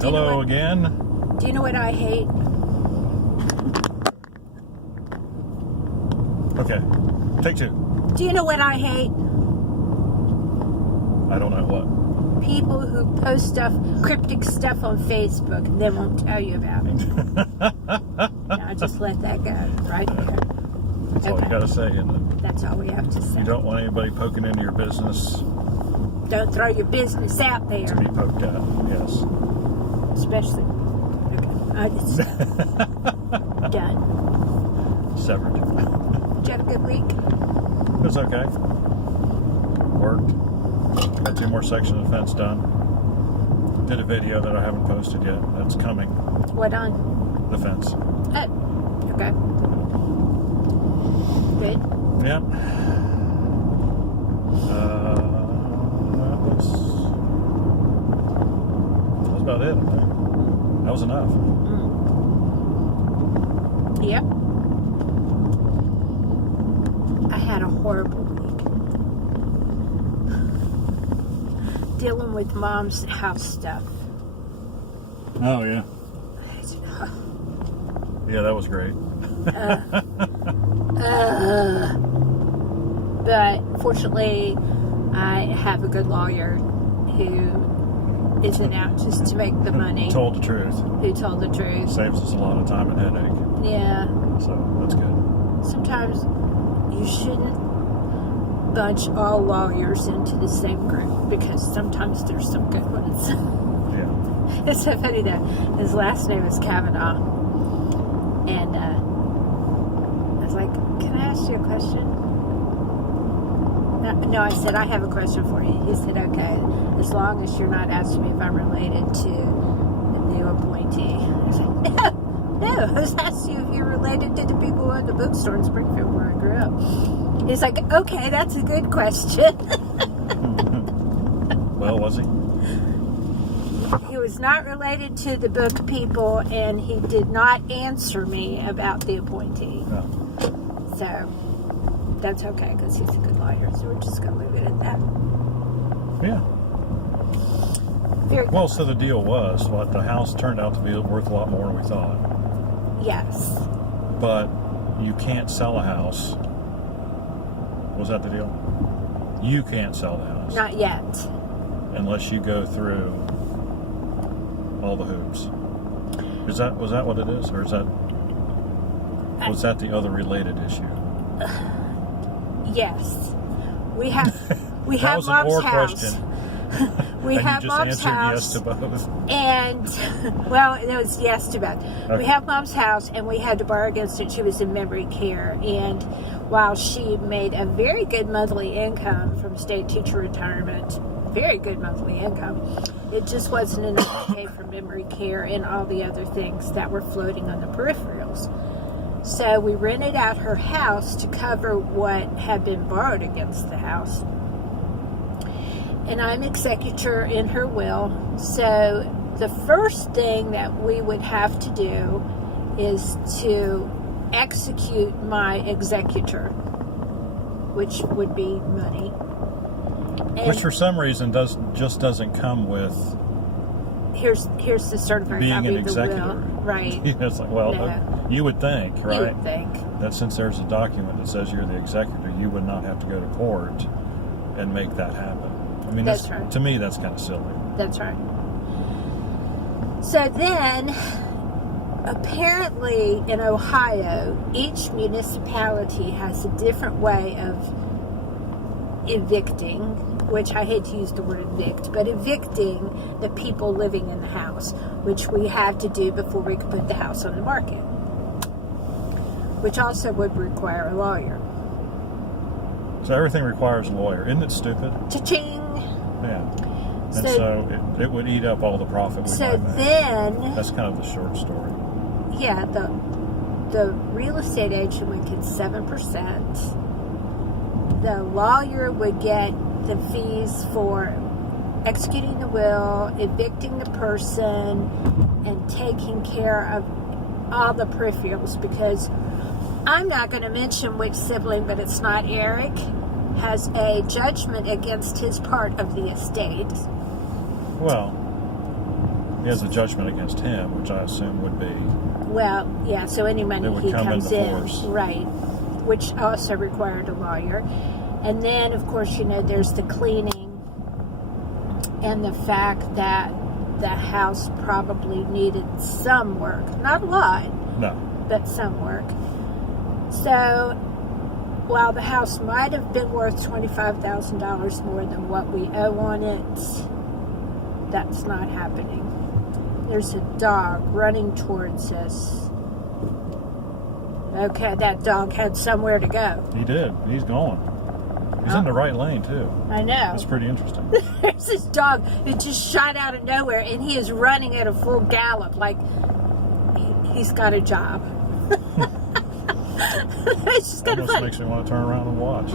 Hello again. Do you know what I hate? Okay, take two. Do you know what I hate? I don't know what. People who post stuff, cryptic stuff on Facebook and then won't tell you about it. Now just let that go right there. That's all you gotta say, isn't it? That's all we have to say. You don't want anybody poking into your business Don't throw your business out there. to be poked at. Yes. Especially. Okay. It's done. Severed. Did you have a good week? It was okay. Worked. Got 2 more sections of the fence done. Did a video that I haven't posted yet. That's coming. What on? The fence. Oh. Okay. Good. Yep. That was about it, I think. That was enough. Yep. I had a horrible week. Dealing with Mom's house stuff. Oh, yeah. Yeah, that was great. But fortunately, I have a good lawyer who isn't out just to make the money. Told the truth. Who told the truth. Saves us a lot of time and headache. Yeah. So, that's good. Sometimes you shouldn't bunch all lawyers into the same group because sometimes there's some good ones. Yeah. It's so funny that his last name is Kavanaugh. And I was like, can I ask you a question? No, I said, I have a question for you. He said, okay, as long as you're not asking me if I'm related to the new appointee. I was like, no, I was asking you if you're related to the people who own the bookstore in Springfield where I grew up. He's like, okay, that's a good question. Well, was he? He was not related to the book people, and he did not answer me about the appointee. No. So that's okay because he's a good lawyer. So we're just going to leave it at that. Yeah. Very good. Well, so the deal was, what, the house turned out to be worth a lot more than we thought. Yes. But you can't sell a house. Was that the deal? You can't sell the house. Not yet. Unless you go through all the hoops. Was that what it is? Or was that the other related issue? Yes. We have That was an Mom's or house. question. We And have you just Mom's answered house. yes to both. And, well, it was yes to both. Okay. We have Mom's house, and we had to borrow against it. She was in memory care. And while she made a very good monthly income from state teacher retirement, very good monthly income, it just wasn't enough to pay for memory care and all the other things that were floating on the peripherals. So we rented out her house to cover what had been borrowed against the house. And I'm executor in her will. So the first thing that we would have to do is to execute my executor, which would be money. And Which for some reason doesn't come with here's the certified being copy an of the will. executor. Right. It's like, well, No. you would think, right? You would think. That since there's a document that says you're the executor, you would not have to go to court and make that happen. I mean, That's right. To me, that's kind of silly. That's right. So then, apparently in Ohio, each municipality has a different way of evicting, which I hate to use the word evict, but evicting the people living in the house, which we have to do before we can put the house on the market, which also would require a lawyer. So everything requires a lawyer. Isn't it stupid? Cha-ching! Yeah. And so it would eat up all the profit we So might make. then, That's kind of the short story. yeah, the real estate agent would get 7%. The lawyer would get the fees for executing the will, evicting the person, and taking care of all the peripherals, because I'm not going to mention which sibling, but it's not Eric, has a judgment against his part of the estate. Well, He has a judgment against him, which I assume would be. Well, yeah, so any money It would he come comes into in, force. right, which also required a lawyer. And then, of course, there's the cleaning and the fact that the house probably needed some work. Not a lot, No. but some work. So, while the house might have been worth $25,000 more than what we owe on it, that's not happening. There's a dog running towards us. Okay, that dog had somewhere to go. He did. He's going. He's in the right lane, too. I know. That's pretty interesting. There's this dog who just shot out of nowhere, and he is running at a full gallop like he's got a job. It's just kind of Almost fun. makes me want to turn around and watch.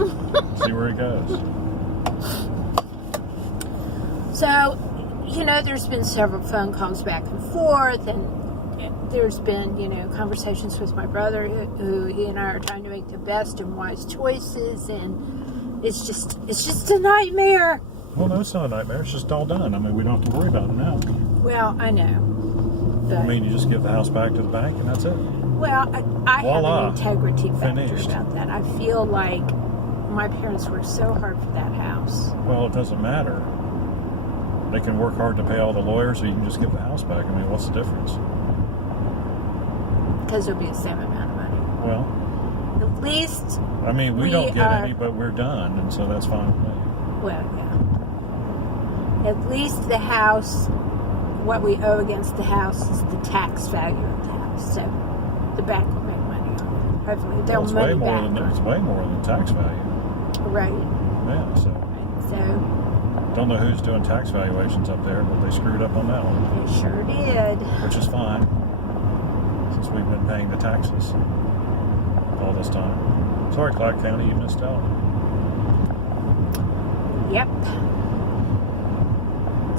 See where he goes. So, there's been several phone calls back and forth, and there's been, conversations with my brother who he and I are trying to make the best and wise choices, and it's just a nightmare. Well, no, it's not a nightmare. It's just all done. I mean, we don't have to worry about it now. Well, I know. But, I mean, you just give the house back to the bank and that's it. well, I have Voila. an integrity factor Finished. about that. I feel like my parents worked so hard for that house. Well, it doesn't matter. They can work hard to pay all the lawyers, or you can just give the house back. I mean, what's the difference? Because it'll be the same amount of money. Well, At least, I mean, we We don't get are- any, but we're done, and so that's fine with me. well, yeah. At least the house, what we owe against the house is the tax value of the house. So the bank will make money on it. Hopefully, they'll Well, it's money way more back. than it's way more than tax value. Right. Yeah, so So don't know who's doing tax valuations up there, but they screwed up on that one, they sure did. which is fine since we've been paying the taxes all this time. Sorry, Clark County, you missed out. Yep.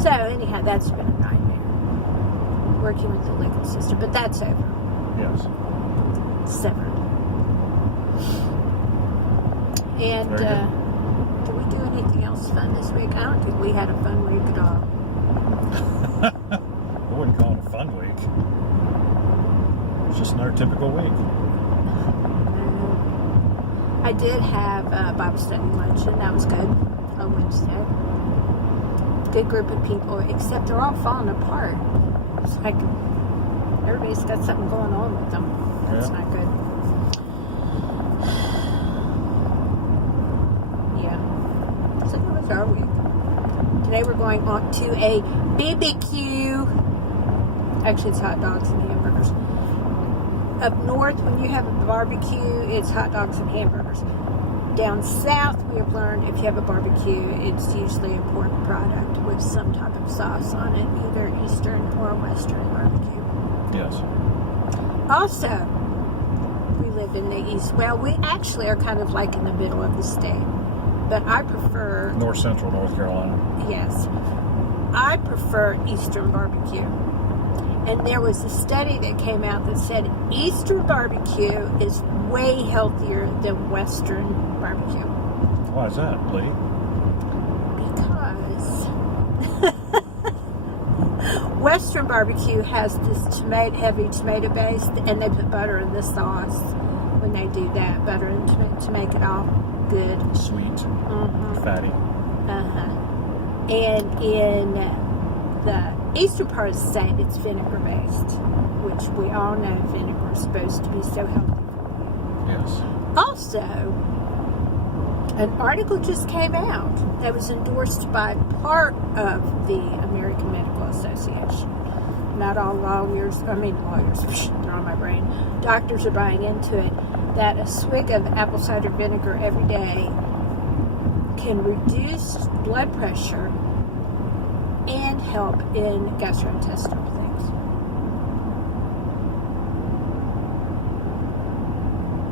So anyhow, that's been a nightmare. Working with the legal system, but that's over. Yes. Severed. And Very good. did we do anything else fun this week? I don't think we had a fun week at all. I wouldn't call it a fun week. It's just another typical week. I did have Bible study lunch, and that was good on Wednesday. Good group of people, except they're all falling apart. It's like everybody's got something going on with them. That's Yeah. not good. Yeah. So that was our week. Today we're going on to a BBQ. Actually, it's hot dogs and hamburgers. Up north, when you have a barbecue, it's hot dogs and hamburgers. Down south, we have learned if you have a barbecue, it's usually a pork product with some type of sauce on it, either Eastern or Western barbecue. Yes. Also, we live in the East. Well, we actually are kind of like in the middle of the state, but I prefer, North Central North Carolina. yes, I prefer Eastern barbecue. And there was a study that came out that said Eastern barbecue is way healthier than Western barbecue. Why is that, Lee? Because Western barbecue has this heavy tomato base, and they put butter in the sauce when they do that. Butter and tomato to make it all good. Sweet, fatty. And in the eastern part of the state, it's vinegar based, which we all know vinegar is supposed to be so healthy. Yes. Also, an article just came out that was endorsed by part of the American Medical Association. Not all lawyers, they're on my brain. Doctors are buying into it, that a swig of apple cider vinegar every day can reduce blood pressure and help in gastrointestinal things.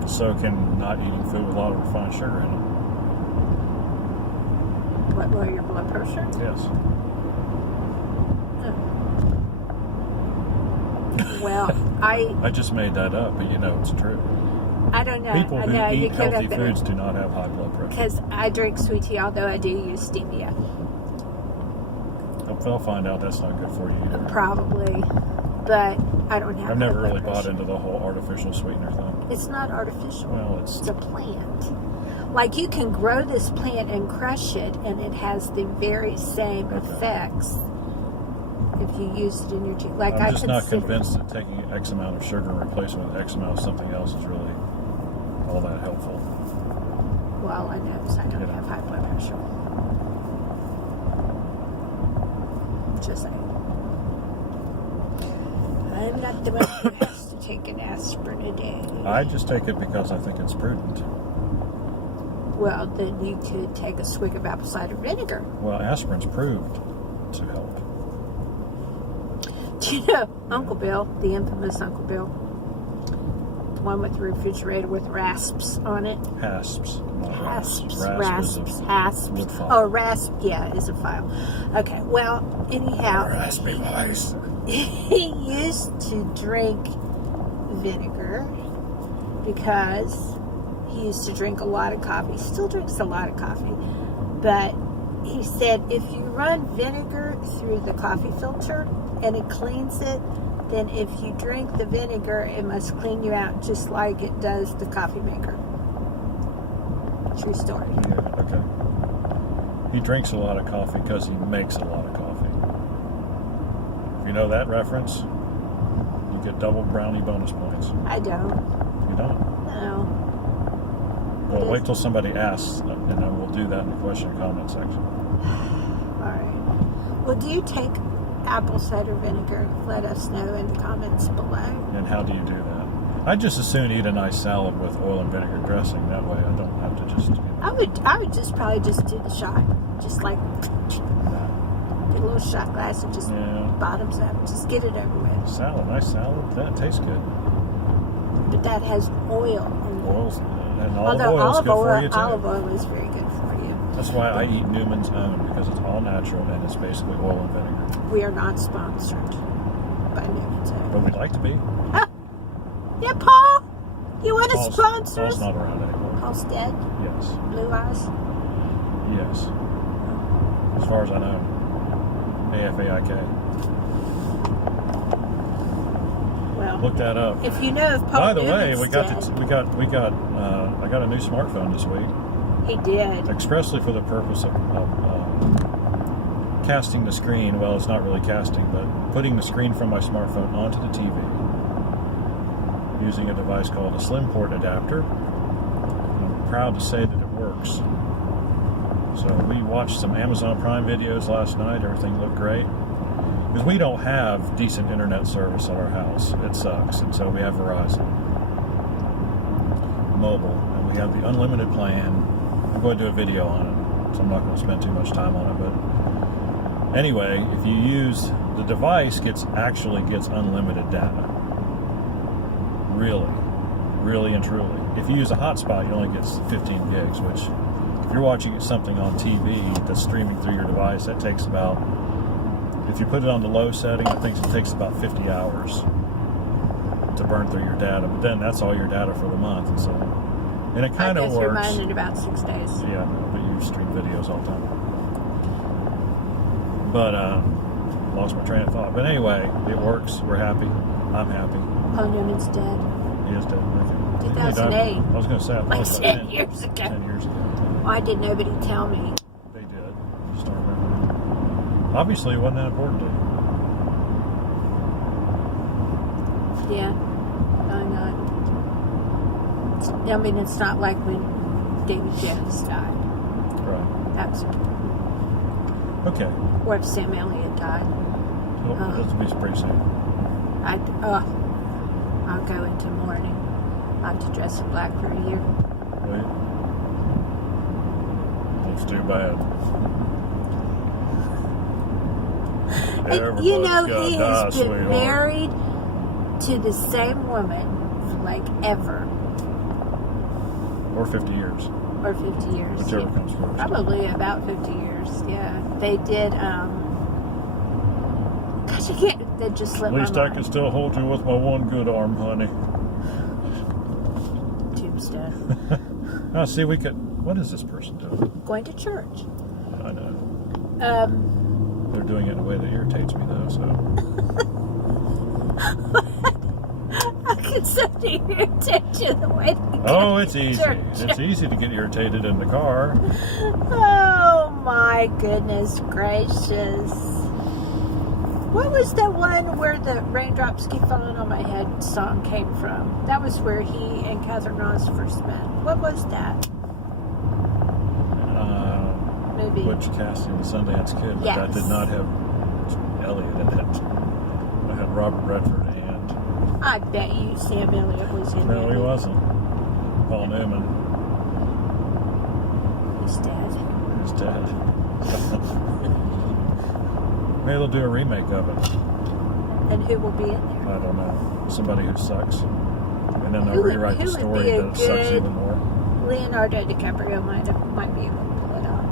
So can not eating food with a lot of refined sugar in it. What, lower your blood pressure? Yes. Well, I just made that up, but you know it's true. I don't know. People I who know you eat could healthy have foods do not have high blood pressure. because I drink sweet tea, although I do use stevia. they'll find out that's not good for you either. Probably, but I don't have. I've never high blood really bought pressure. into the whole artificial sweetener thing. It's not artificial. Well, it's It's a plant. Like you can grow this plant and crush it, and it has the very same Okay. effects if you use it in your tea. Like I'm just not consider- convinced that taking X amount of sugar and replacing it with X amount of something else is really all that helpful. Well, I know, so I don't Yeah. have high blood pressure. Just saying. I'm not the one who has to take an aspirin a day. I just take it because I think it's prudent. Well, then you could take a swig of apple cider vinegar. Well, aspirin's proved to help. Do you know Uncle Bill, the infamous Uncle Bill? The one with the refrigerator with rasps on it? Hasps. not Hasps, Rasp is a rasps. wood file. Oh, rasp, yeah, is a file. Okay, well, anyhow, Raspy voice. he used to drink vinegar because he used to drink a lot of coffee. He still drinks a lot of coffee. But he said if you run vinegar through the coffee filter and it cleans it, then if you drink the vinegar, it must clean you out just like it does the coffee maker. True story. Yeah, okay. He drinks a lot of coffee because he makes a lot of coffee. If you know that reference, you get double brownie bonus points. I don't. You don't? No. Well, What wait is- till somebody asks, and then we'll do that in the question and comment section. All right. Well, do you take apple cider vinegar? Let us know in the comments below. And how do you do that? I'd just as soon eat a nice salad with oil and vinegar dressing. That way I don't have to just... I would just probably just do the shot, just like get a little shot glass and just Yeah. bottoms up, just get it over with. Salad, nice salad. That tastes good. But that has oil. In it. Oils, and olive Although oil is good for you too. olive oil is very good for you. That's why I eat Newman's Own, because it's all natural and it's basically oil and vinegar. We are not sponsored by Newman's Own. But we'd like to be. Yeah, Paul, you want to Paul's sponsor us? not around anymore. Paul's dead. Yes. Blue eyes. Yes. As far as I know. AFAIK. Well, Look that up. if you know if Paul By the way, Newman's we got dead, I got a new smartphone this week, he did. expressly for the purpose of casting the screen. Well, it's not really casting, but putting the screen from my smartphone onto the TV using a device called a SlimPort adapter. I'm proud to say that it works. So we watched some Amazon Prime videos last night. Everything looked great. Because we don't have decent internet service at our house. It sucks. And so we have Verizon Mobile. And we have the unlimited plan. I'm going to do a video on it, so I'm not going to spend too much time on it. But anyway, if you use the device, actually gets unlimited data. Really and truly. If you use a hotspot, you only get 15 gigs, which if you're watching something on TV that's streaming through your device, that takes about, if you put it on the low setting, I think it takes about 50 hours to burn through your data. But then that's all your data for the month. And it kind I of go through works. mine in about 6 days. Yeah, but you stream videos all the time. But lost my train of thought. But anyway, it works. We're happy. I'm happy. Paul Newman's dead. He is dead. Okay. 2008. I was going to say, I thought Like it was 10 years ago. 10 years ago. Why did nobody tell me? They did. Just don't remember. Obviously, it wasn't that important to you. Yeah, I'm not. I mean, it's not like when David Jones died. Right. That was important. Okay. Or if Sam Elliott died. Well, that'll be pretty soon. I'll go into mourning. I'll have to dress in black for a year. Wait. Looks too bad. And, you know, Everybody's he gotta has die, been sweetheart. married to the same woman for like ever. Or 50 years. Or 50 years. Whichever Yeah. comes first. Probably about 50 years, yeah. They did, gosh, I can't, they just At slipped my least I mind. can still hold you with my one good arm, honey. Tombstone. Oh, see, we could. What is this person doing? Going to church. I know. Um, They're doing it in a way that irritates me, though. So How can somebody irritate you the way they oh, it's easy. Church. It's easy to get irritated in the car. Oh my goodness gracious. What was that one where the raindrops keep falling on my head song came from? That was where he and Catherine Ross first met. What was that movie? Butch Cassidy and the Sundance Kid, but that Yes. did not have Elliot in it. It had Robert Redford and I bet you Sam Elliott was in no, it. he wasn't. Paul Newman. He's dead. He's dead. Maybe they'll do a remake of it. And who will be in there? I don't know. Somebody who sucks. And then they'll Who would- rewrite the who would story be a that it sucks good- even more. Leonardo DiCaprio might be able to pull it off.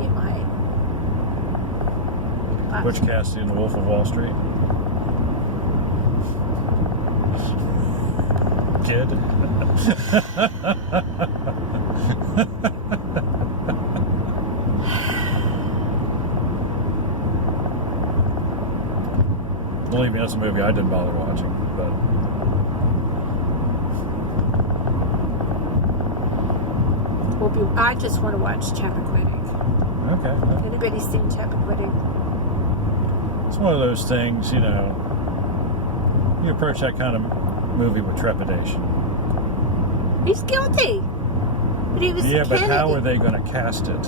He might. Butch Cassidy and the Wolf of Wall Street. Kid. Believe me, that's a movie I didn't bother watching, but I just want to watch Chappaquiddick. okay. Anybody seen Chappaquiddick? It's one of those things, you know, you approach that kind of movie with trepidation. He's guilty. But he was Yeah, but Kennedy. how are they going to cast it?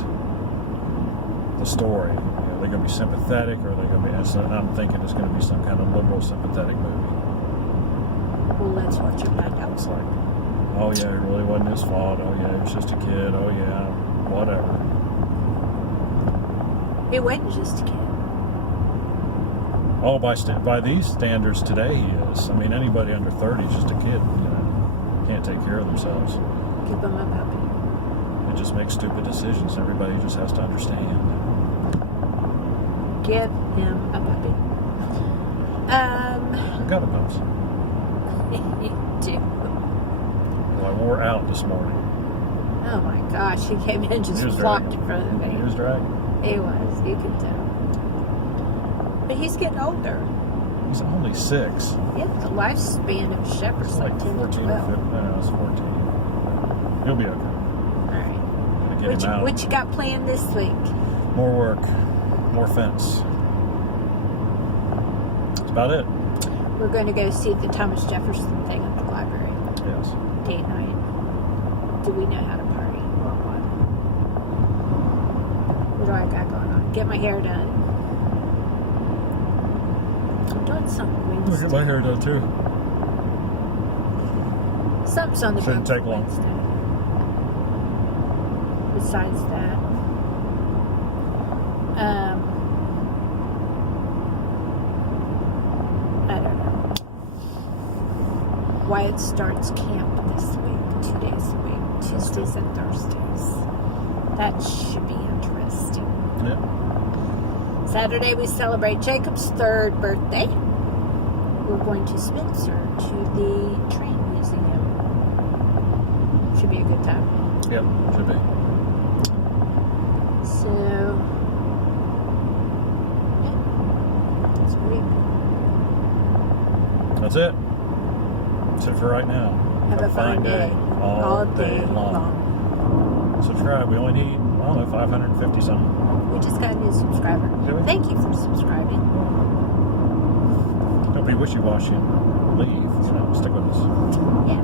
The story. You know, are they going to be sympathetic, or are they going to be? And I'm thinking it's going to be some kind of liberal, sympathetic movie. Well, let's watch it find out. It's like, oh yeah, it really wasn't his fault. Oh yeah, he was just a kid. Oh yeah, whatever. It wasn't just a kid. Oh, by these standards today, he is. I mean, anybody under 30 is just a kid. You know, can't take care of themselves. Give him a puppy. They just make stupid decisions. Everybody just has to understand. Give him a puppy. I got a pups. You do. Well, I wore out this morning. Oh my gosh, he came in and just He was flopped dragging. in front of He me. was dragging. He was, you could tell. But he's getting older. He's only 6. Yeah, the lifespan of Shepherd's It's like like 10 to 14 or 12. 15. No, it's 14. He'll be okay. Alright. Gotta get him out. What you got planned this week? More work. More fence. That's about it. We're going to go see the Thomas Jefferson thing at the library. Yes. Date night. Do we know how to party or what? What do I got going on? Get my hair done. I'm doing something I'll Wednesday. get my hair done too. Something's on the Shouldn't books take long. Wednesday. Besides that, I don't know. Wyatt starts camp this week, 2 days a week, Tuesdays and Thursdays. That should be interesting. Yeah. Saturday we celebrate Jacob's 3rd birthday. We're going to Spencer to the train museum. Should be a good time. Yep. Should be. So, yeah, that's great. That's it. That's it for right now. Have a fine day. All day long. Subscribe. We only need, I don't know, 550 something. We just got a new subscriber. Did we? Thank you for subscribing. Don't be wishy-washy and leave. You know, stick with us. Yeah.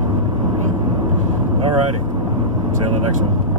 Alrighty. See you on the next one.